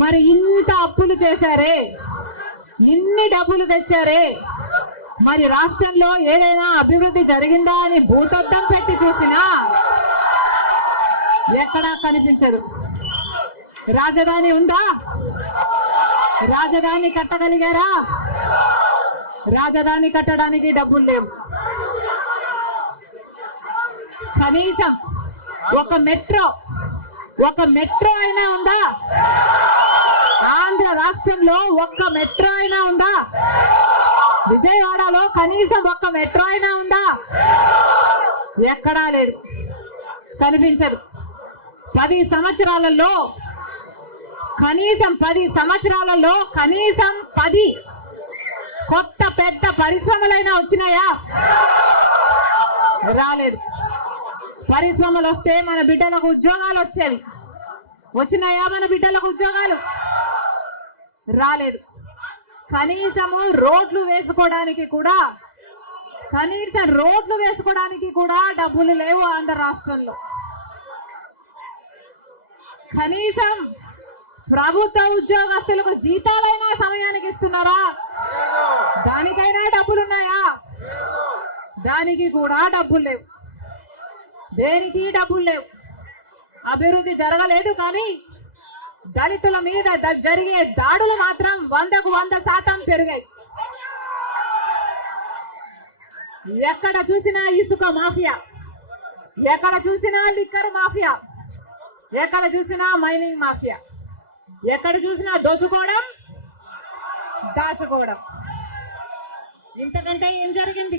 మరి ఇంత అప్పులు చేశారే? ఇన్ని డబ్బులు తెచ్చారే? మరి రాష్ట్రంలో ఏదైనా అభివృద్ధి జరిగిందా అని భూతద్దం పెట్టి చూసినా ఎక్కడా కనిపించదు. రాజధాని ఉందా? రాజధాని కట్టగలిగారా? రాజధాని కట్టడానికి డబ్బులు లేవు. కనీసం ఒక మెట్రో ఒక మెట్రో అయినా ఉందా? రాష్ట్రంలో ఒక్క మెట్రో అయినా ఉందా? విజయవాడలో కనీసం ఒక్క మెట్రో అయినా ఉందా? ఎక్కడా లేదు. కనిపించదు. పది సంవత్సరాలలో కనీసం పది సంవత్సరాలలో కనీసం పది కొత్త పెద్ద పరిశ్రమలైనా వచ్చినాయా? రాలేదు. పరిశ్రమలు వస్తే మన బిడ్డలకు ఉద్యోగాలు వచ్చేవి. వచ్చినాయా మన బిడ్డలకు ఉద్యోగాలు? రాలేదు. కనీసము రోడ్లు వేసుకోవడానికి కూడా కనీసం రోడ్లు వేసుకోవడానికి కూడా డబ్బులు లేవు ఆంధ్ర రాష్ట్రంలో. కనీసం ప్రభుత్వ ఉద్యోగస్తులకు జీతాలైనా సమయానికి ఇస్తున్నారా? దానికైనా డబ్బులున్నాయా? దానికి కూడా డబ్బులు లేవు. దేనికి డబ్బులు లేవు? అభివృద్ధి జరగలేదు కానీ దళితుల మీద జరిగే దాడులు మాత్రం వందకు వంద శాతం పెరిగాయి. ఎక్కడ చూసినా ఇసుక మాఫియా. ఎక్కడ చూసినా లిక్కర్ మాఫియా. ఎక్కడ చూసినా మైనింగ్ మాఫియా. ఎక్కడ చూసినా దోచుకోవడం దాచుకోవడం. ఇంతకంటే ఏం జరిగింది?